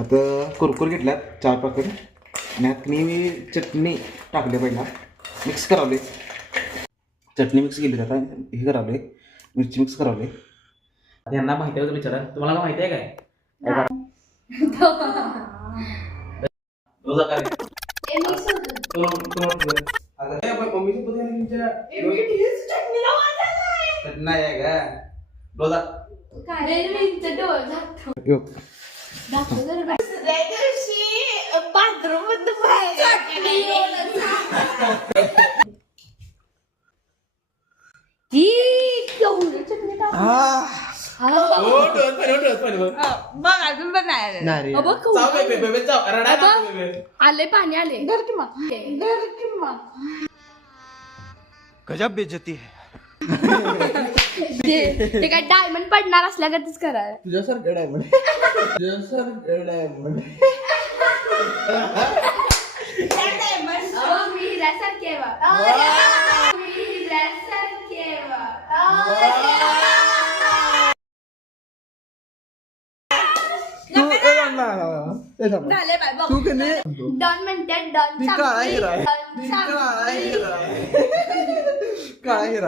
आता कुरकुर घेतल्यात 4 पॅकेट आणि यात मी चटणी टाकले पहिला मिक्स करावले. चटणी मिक्स केली आता हे करावले मिरची मिक्स करावले. यांना माहिती आहे विचारा तुम्हाला का माहिती आहे काय? रोजा काय नाही आहे का रोजा बाथरूम आले पाणी आले गजब बेइज्जती है. ते काय डायमंड पडणार असल्यागतच करा. तुझ्यासारखं डायमंड तुझ्यासारखं डायमंड मी हिऱ्यासारखी आहे बा. मी हिऱ्यासारखी आहे बा. झाले बाय बघ. तू की नाही डॉन म्हणते डॉन काळा हिरा आहे. काळा हिरा